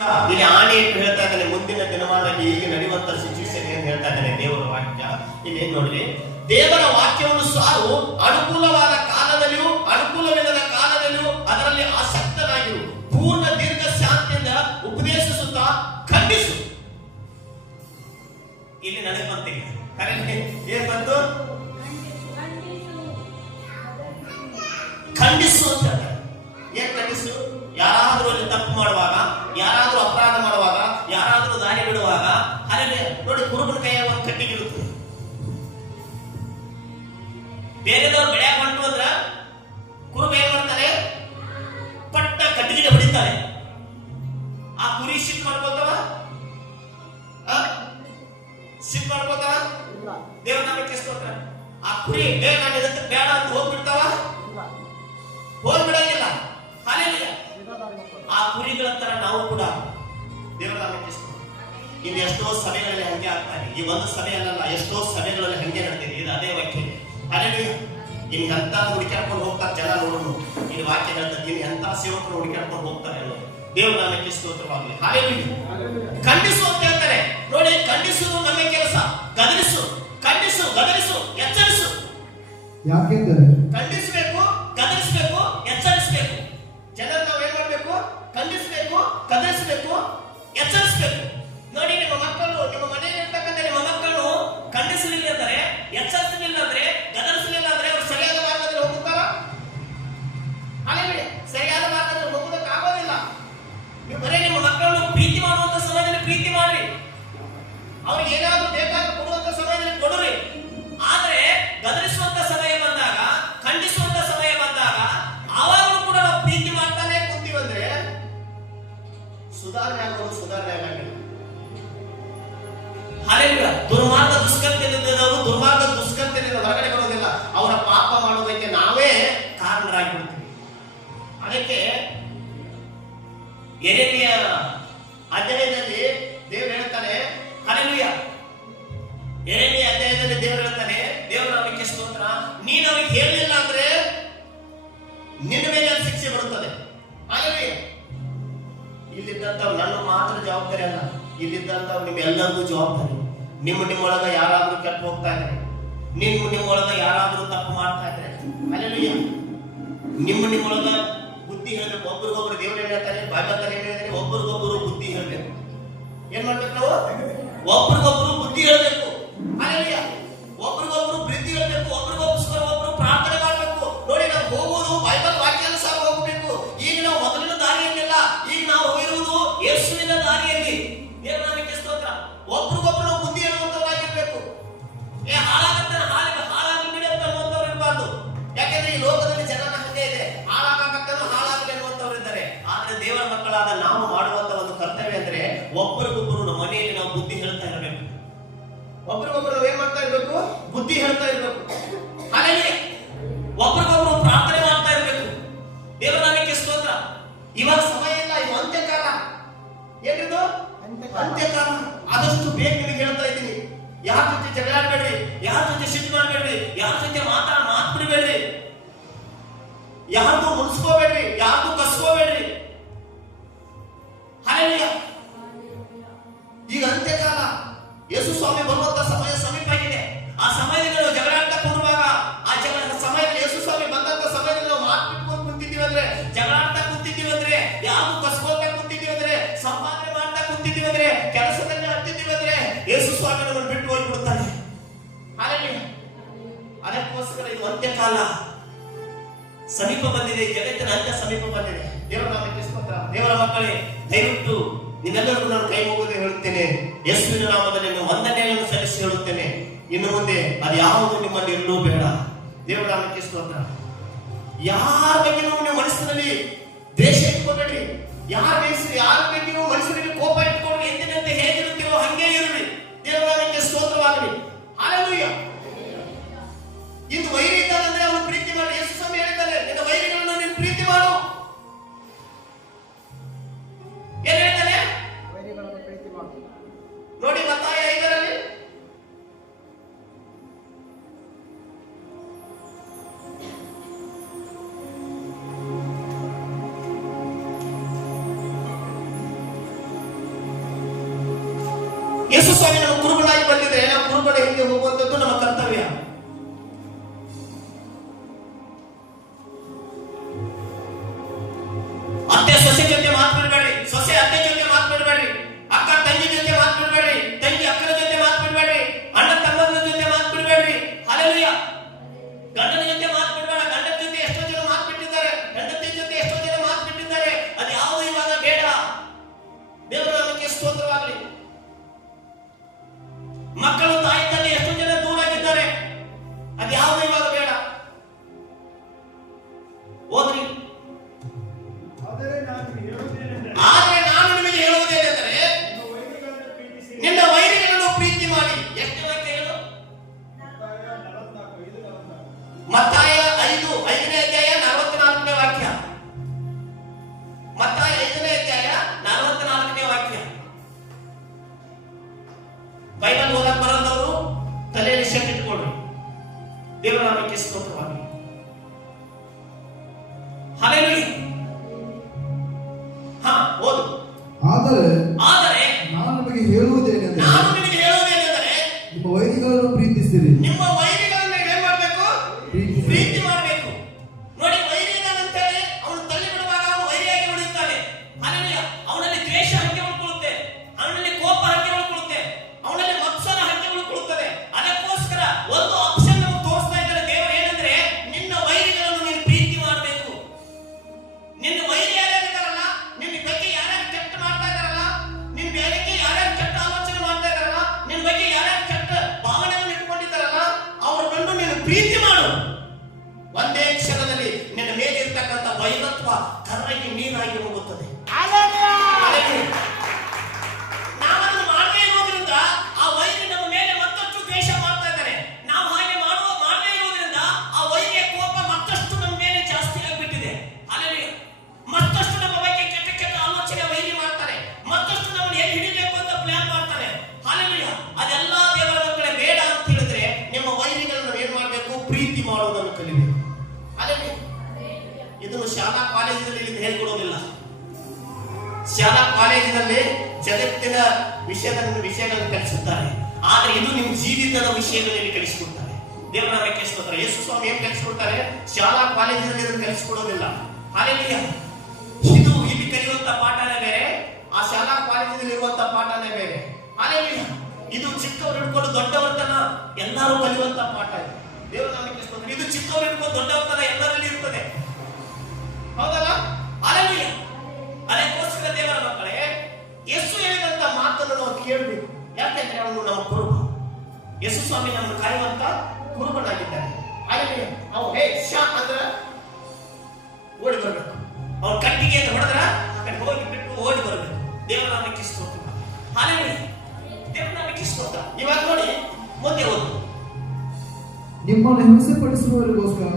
ಇಲ್ಲಿ ಆನೆ ಇಟ್ಟು ಹೇಳ್ತಾ ಇದ್ದಾನೆ ಮುಂದಿನ ದಿನಮಾನದಲ್ಲಿ ಹೀಗೆ ನಡೆಯುವಂತ ಸಿಚುವೇಶನ್ ಏನ್ ಹೇಳ್ತಾ ಇದ್ದಾನೆ ದೇವರ ವಾಕ್ಯ. ಇಲ್ಲಿ ಏನ್ ನೋಡ್ರಿ? ದೇವರ ವಾಕ್ಯವನ್ನು ಸಾರು ಅನುಕೂಲವಾದ ಕಾಲದಲ್ಲಿಯೂ ಅನುಕೂಲವಿಲ್ಲದ ಕಾಲದಲ್ಲಿಯೂ ಅದರಲ್ಲಿ ಆಸಕ್ತನಾಗಿರು. ಪೂರ್ಣ ದೀರ್ಘ ಶಾಂತಿಯಿಂದ ಉಪದೇಶಿಸುತ್ತಾ ಖಂಡಿಸು. ಇಲ್ಲಿ ನನಗೆ ಬಂತೆ ಕರೆಕ್ಟ್ ಏನ್ ಬಂತು? ಖಂಡಿಸು. ಬೇರೆದವ್ರು ಬೆಳೆಯಾಗ ಹೊಂಟು ಅಂದ್ರ ಕುರುಬ ಏನ್ ಮಾಡ್ತಾರೆ ಪಟ್ಟ ಕಟ್ಟಿಗೆ ಹೊಡಿತಾರೆ ಆ ಕುರಿ ಶಿಫ್ಟ್ ಮಾಡ್ಕೋತಾವ? ಶಿಟ್ ಮಾಡ್ಕೋತಾವ ದೇವ್ರ ನಾಮಕ್ಕೆ ಸ್ತೋತ್ರ ಆ ಕುರಿ ಬೇಡ ನಾನು ಬೇಡ ಅಂತ ಹೋಗ್ಬಿಡ್ತಾವ? ಹೋಗ್ಬಿಡಂಗಿಲ್ಲ. ಹಾಲೆಲೂಯ ಆ ಕುರಿಗಳ ತರ ನಾವು ಕೂಡ ದೇವರ ನಾಮಕ್ಕೆ ಸ್ತೋತ್ರ. ಇನ್ನು ಎಷ್ಟೋ ಸಭೆಗಳಲ್ಲಿ ಹಂಗೆ ಆಗ್ತಾರೆ ಈ ಒಂದು ಸಭೆ ಅಲ್ಲಲ್ಲ, ಎಷ್ಟೋ ಸಭೆಗಳಲ್ಲಿ ಹಂಗೆ ನಡೆದಿದೆ. ಇದು ಅದೇ ವಾಕ್ಯ ಹಾಲೆಲೂಯ ಇನ್ನು ಎಂತ ಹುಡುಕ್ಯಾಡ್ಕೊಂಡು ಹೋಗ್ತಾರೆ ಜನ ನೋಡೋಣ ಇನ್ ವಾಕ್ಯ ಹೇಳ್ತದೆ ನೀನು ಎಂತ ಸೇವಕರು ಹುಡುಕ್ಯಾಡ್ಕೊಂಡು ಹೋಗ್ತಾರೆ ಅನ್ನೋದು ದೇವ್ರ ನಾಮಕ್ಕೆ ಸ್ತೋತ್ರವಾಗಲಿ. ಹಾಲೆಲೂಯ ಖಂಡಿಸು ಅಂತ ಹೇಳ್ತಾರೆ. ನೋಡಿ ಖಂಡಿಸುವುದು ನಮ್ಮ ಕೆಲಸ. ಗದರಿಸು, ಖಂಡಿಸು, ಗದರಿಸು, ಎಚ್ಚರಿಸು. ಯಾಕೆಂದರೆ ಅವ್ರಿಗೆ ಏನಾದರೂ ಬೇಕಾದ ಕೊಡುವಂತ ಸಮಯದಲ್ಲಿ ಕೊಡ್ರಿ. ಆದ್ರೆ ಗದರಿಸುವಂತ ಸಮಯ ಬಂದಾಗ, ಖಂಡಿಸುವಂತ ಸಮಯ ಬಂದಾಗ ಆವಾಗಲೂ ಕೂಡ ನಾವು ಪ್ರೀತಿ ಮಾಡ್ತಾನೆ ಕೂತೀವಂದ್ರೆ ಸುಧಾರಣೆ ಆಗೋದು ಸುಧಾರಣೆ ಆಗಿಲ್ಲ ಹಾಲೆಲೂಯ ದುರ್ಮಾರ್ಗ ನಾವು ದುರ್ಮಾರ್ಗ ದುಷ್ಕೃತ್ಯದಿಂದ ಹೊರಗಡೆ ಬರೋದಿಲ್ಲ. ಅವರ ಪಾಪ ಮಾಡೋದಕ್ಕೆ ನಾವೇ ಕಾರಣರಾಗಿಬಿಡ್ತೀವಿ. ಅದಕ್ಕೆ ಎರೆಮಿಯ ಜವಾಬ್ದಾರಿ ಅಲ್ಲ ಇಲ್ಲಿದ್ದಂತ ನಿಮ್ಮೆಲ್ಲರಿಗೂ ಜವಾಬ್ದಾರಿ. ನಿಮ್ಮ ನಿಮ್ಮೊಳಗ ಯಾರಾದ್ರೂ ಕೆಟ್ಟ ಹೋಗ್ತಾ ಇದ್ರೆ ನಿಮ್ಮ ನಿಮ್ಮೊಳಗ ಯಾರಾದ್ರೂ ತಪ್ಪು ಮಾಡ್ತಾ ಇದ್ರೆ. ಅಲ್ಲೆಲ್ಲ ನಿಮ್ಮ ನಿಮ್ಮೊಳಗ ಬುದ್ಧಿ ಹೇಳ್ಬೇಕು. ಒಬ್ರಿಗೊಬ್ರು ದೇವ್ರ ಏನ್ ಹೇಳ್ತಾರೆ? ಬಾಯ್ಬಲ್ ಏನ್ ಹೇಳ್ತಾರೆ? ಒಬ್ರಿಗೊಬ್ರು ಬುದ್ಧಿ ಹೇಳ್ಬೇಕು. ಏನ್ ಮಾಡ್ಬೇಕು ನಾವು? ಒಬ್ರಿಗೊಬ್ರು ಬುದ್ಧಿ ಹೇಳ್ಬೇಕು. ಅಲ್ಲೆಲ್ಲ ಒಬ್ರಿಗೊಬ್ರು ಮಕ್ಕಳಾದ ನಾವು ಮಾಡುವಂತ ಒಂದು ಕರ್ತವ್ಯ ಅಂದ್ರೆ ಒಬ್ಬರಿಗೊಬ್ಬರು ನಮ್ಮ ಮನೆಯಲ್ಲಿ ನಾವು ಬುದ್ಧಿ ಹೇಳ್ತಾ ಇರಬೇಕು. ಒಬ್ಬರಿಗೊಬ್ಬರು ಏನ್ ಮಾಡ್ತಾ ಇರ್ಬೇಕು? ಬುದ್ಧಿ ಹೇಳ್ತಾ ಇರ್ಬೇಕು. ಹಾಗಾಗಿ ಒಬ್ರಿಗೊಬ್ರು ಪ್ರಾರ್ಥನೆ ಮಾಡ್ತಾ ಇರ್ಬೇಕು. ದೇವರ ನಾಮಕ್ಕೆ ಸ್ತೋತ್ರ. ಇವಾಗ ಸಮಯ ಇಲ್ಲ ಇದು ಅಂತ್ಯಕಾಲ. ಏನಿದು? ಅಂತ್ಯಕಾಲ. ಆದಷ್ಟು ಬೇಗ ನಿಮಗೆ ಹೇಳ್ತಾ ಇದ್ದೀನಿ. ಯಾರ ಜೊತೆ ಜಗಳ ಆಡ್ಬೇಡ್ರಿ? ಯಾರ ಜೊತೆ ಸಿಟ್ಟು ಮಾಡ್ಬೇಡ್ರಿ? ಯಾರ ಜೊತೆ ಮಾತಾಡ ಮಾತು ಯಾರು ಅಂತ್ಯಕಾಲ ಸಮೀಪ ಬಂದಿದೆ ಜಗತ್ತಿನ ಅಂತ್ಯ ಸಮೀಪ ಬಂದಿದೆ. ದೇವರ ನಾಮಕ್ಕೆ ಸ್ತೋತ್ರ ದೇವರ ಮಕ್ಕಳೇ ದಯವಿಟ್ಟು ನಿನ್ನೆಲ್ಲರೂ ನಾನು ಕೈ ಮುಗಿದು ಹೇಳುತ್ತೇನೆ. ಯೇಸುವಿನ ನಾಮದಲ್ಲಿ ನಾನು ವಂದನೆಯನ್ನು ಸಲ್ಲಿಸಿ ಹೇಳುತ್ತೇನೆ. ಇನ್ನು ಮುಂದೆ ಅದು ಯಾವುದು ನಿಮ್ಮಲ್ಲಿ ಎಲ್ಲೂ ಬೇಡ. ದೇವರ ನಾಮಕ್ಕೆ ಸ್ತೋತ್ರ. ಯಾರ ಬಗ್ಗೆ ನೀವು ಮನಸ್ಸಿನಲ್ಲಿ ದ್ವೇಷ ಇಟ್ಕೊಬೇಡ್ರಿ ಯಾರ ಬೇಯಿಸಿ ಯಾರ ಬಗ್ಗೆ ನೀವು ಮನಸ್ಸಿನಲ್ಲಿ ಕೋಪ ಇಟ್ಕೊಂಡು ಯೇಸು ಸ್ವಾಮಿ, ನಮ್ಮ ಕುರುಬನಾಗಿ ಬಂದಿದ್ರೆ ನಾವು ಕುರುಬನ ಹಿಂದೆ ಹೋಗುವಂಥದ್ದು ನಮ್ಮ ಕರ್ತವ್ಯ. ಅತ್ತೆ, ಸೊಸೆ ಜೊತೆ ಮಾತಾಡಬೇಡಿ. ಸೊಸೆ, ಅತ್ತೆ ಜೊತೆ ಮಾತಾಡಬೇಡಿ. ಅಕ್ಕ, ತಂಗಿ ಜೊತೆ ಮಾತಾಡಬೇಡಿ. ತಂಗಿ, ಅಕ್ಕನ ಜೊತೆ ಮಾತಾಡಬೇಡಿ. ಅಣ್ಣ ತಮ್ಮನ ಜೊತೆ ಮಾತಾಡಬೇಡಿ. ಅಲ್ಲಿಯ ಗಂಡನ ಜೊತೆ ಮಾತಾಡಬೇಡ. ಗಂಡನ ಜೊತೆ ಎಷ್ಟೋ ಜನ ಮಾತಾಡ್ಬಿಟ್ಟಿದ್ದಾರೆ ಹೆಂಡತಿ ಜೊತೆ ಎಷ್ಟೋ ಜನ ಮಾತಾಡ್ಬಿಟ್ಟಿದ್ದಾರೆ ಅದು ಯಾವುದು ಇವಾಗ ಬೇಡ. ದೇವರ ನಮಗೆ ಸ್ತೋತ್ರವಾಗಲಿ. ಮಕ್ಕಳು ತಾಯಿ ತಂದೆ ಎಷ್ಟು ಜನ ದೂರ ಆಗಿದ್ದಾರೆ ಅದು ಯಾವ್ದು ಇವಾಗ ಬೇಡ. ಹೋದ್ರಿ. ಓದು. ಆದರೆ ಆದರೆ ನಾನು ನಿಮಗೆ ಹೇಳುವುದೇನೆಂದರೆ ಇದನ್ನು ಶಾಲಾ ಕಾಲೇಜಿನಲ್ಲಿ ಇಲ್ಲಿ ಹೇಳ್ಕೊಡೋದಿಲ್ಲ. ಶಾಲಾ ಕಾಲೇಜಿನಲ್ಲಿ ಜಗತ್ತಿನ ವಿಷಯದ ವಿಷಯಗಳನ್ನು ಕಲಿಸುತ್ತಾರೆ. ಆದ್ರೆ ಇದು ನಿಮ್ಮ ಜೀವಿತದ ವಿಷಯಗಳಲ್ಲಿ ಕಲಿಸಿಕೊಡ್ತಾರೆ. ದೇವರ ಸ್ತೋತ್ರ ಯೇಸು ಸ್ವಾಮಿ ಏನ್ ಕಲಿಸಿಕೊಡ್ತಾರೆ? ಶಾಲಾ ಕಾಲೇಜಿನಲ್ಲಿ ಇದನ್ನು ಕಲಿಸಿಕೊಡೋದಿಲ್ಲ. ಇದು ಇಲ್ಲಿ ಕಲಿಯುವಂತ ಪಾಠನೇ ಬೇರೆ, ಆ ಶಾಲಾ ಕಾಲೇಜಿನಲ್ಲಿ ಇರುವಂತ ಪಾಠನೇ ಬೇರೆ. ಹಾಲೆಲೂಯ. ಇದು ಚಿಕ್ಕವರು ಹಿಡ್ಕೊಂಡು ದೊಡ್ಡವರ ತನ ಎಲ್ಲರೂ ಕಲಿಯುವಂತ ಪಾಠ ಇದು. ದೇವರ ಸ್ತೋತ್ರ ಇದು ಚಿಕ್ಕವರು ಹಿಡ್ಕೊಂಡು ದೊಡ್ಡವರ ತನ ಎಲ್ಲರಲ್ಲಿ ಇರ್ತದೆ. ಹೌದಲ್ಲ? ಹಿಂಸೆ ಅದಕ್ಕೋಸ್ಕರ ದೇವರ ಮಕ್ಕಳೇ ಯೇಸು ಹೇಳಿದಂತ ಮಾತನ್ನು ನಾವು ಕೇಳಬೇಕು. ಯಾಕೆಂದ್ರೆ ಅವನು ನಮ್ಮ ಕುರುಬ. ಯೇಸು ಸ್ವಾಮಿ ನಮ್ಮನ್ನು ಕಾಯುವಂತ ಕುರುಬನಾಗಿದ್ದಾನೆ ಅಲೆಲೂಯ. ಅವು ಹೇ ಶಾ ಅಂದ್ರೆ ಓಡಿ ಬರಬೇಕು. ಅವ್ನ ಕಟ್ಟಿಗೆ ಅಂತ ಹೊಡೆದ್ರ ಆ ಕಡೆ ಹೋಗಿ ಬಿಟ್ಟು ಓಡಿ ಬರಬೇಕು. ದೇವರ ನಾಮಕ್ಕೆ ಸ್ತೋತ್ರ. ಅಲೆಲೂಯ. ದೇವರ ನಾಮಕ್ಕೆ ಸ್ತೋತ್ರ. ಇವಾಗ ನೋಡಿ ಮುಂದೆ ಓದು ನಿಮ್ಮನ್ನು ಹಿಂಸೆಪಡಿಸುವವರಿಗೋಸ್ಕರ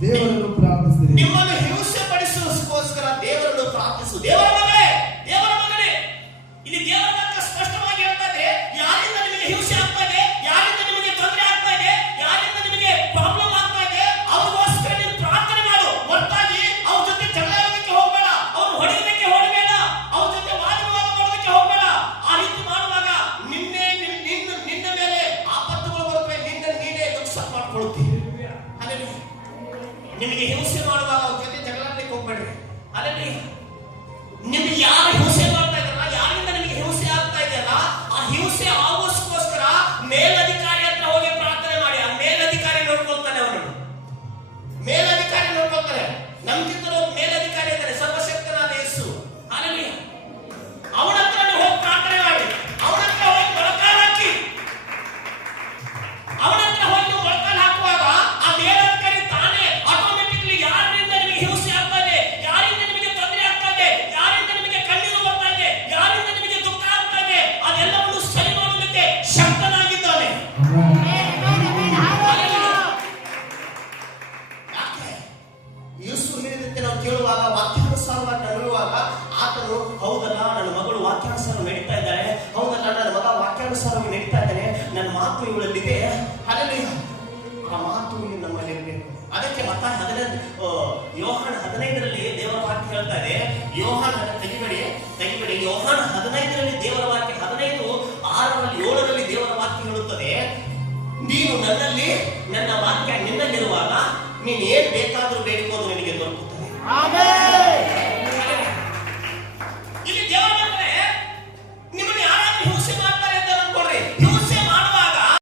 ದೇವರನ್ನು ಪ್ರಾರ್ಥಿಸಿರಿ. ನಿಮ್ಮನ್ನು ಕೇಳುವಾಗ ವಾಕ್ಯಾನುಸಾರವಾಗಿ ಕೇಳುವಾಗ ಆತನು ಹೌದಲ್ಲ ನನ್ನ ಮಗಳು ವಾಕ್ಯಾನುಸಾರ ನಡೀತಾ ಇದ್ದಾರೆ ಹೌದಲ್ಲ ನನ್ನ ಮಗ ವಾಕ್ಯಾನುಸಾರವಾಗಿ ನಡೀತಾ ಇದ್ದಾನೆ. ನನ್ನ ಮಾತು ಇವಳಲ್ಲಿದೆ ಅಲ್ಲಲ್ಲಿ ಆ ಮಾತು ನಮ್ಮಲ್ಲಿರಬೇಕು ಅದಕ್ಕೆ ಮತ ಹದಿನೈದು ಯೋಹಾನ ಹದಿನೈದರಲ್ಲಿ ದೇವರ ವಾಕ್ಯ ಹೇಳ್ತಾರೆ ಇದೆ. ತಗಿಬೇಡಿ ತೆಗಿಬೇಡಿ ತೆಗಿಬೇಡಿ ಯೋಹಾನ ಹದಿನೈದರಲ್ಲಿ ದೇವರ ವಾಕ್ಯ, ಹದಿನೈದು, ಆರರಲ್ಲಿ, ಏಳರಲ್ಲಿ ದೇವರ ವಾಕ್ಯ ಹೇಳುತ್ತದೆ. ನೀವು ನನ್ನಲ್ಲಿ, ನನ್ನ ವಾಕ್ಯ ನಿನ್ನಲ್ಲಿರುವಾಗ ನೀನ್ ಏನ್ ಬೇಕಾದ್ರೂ ಬೇಡ Amen.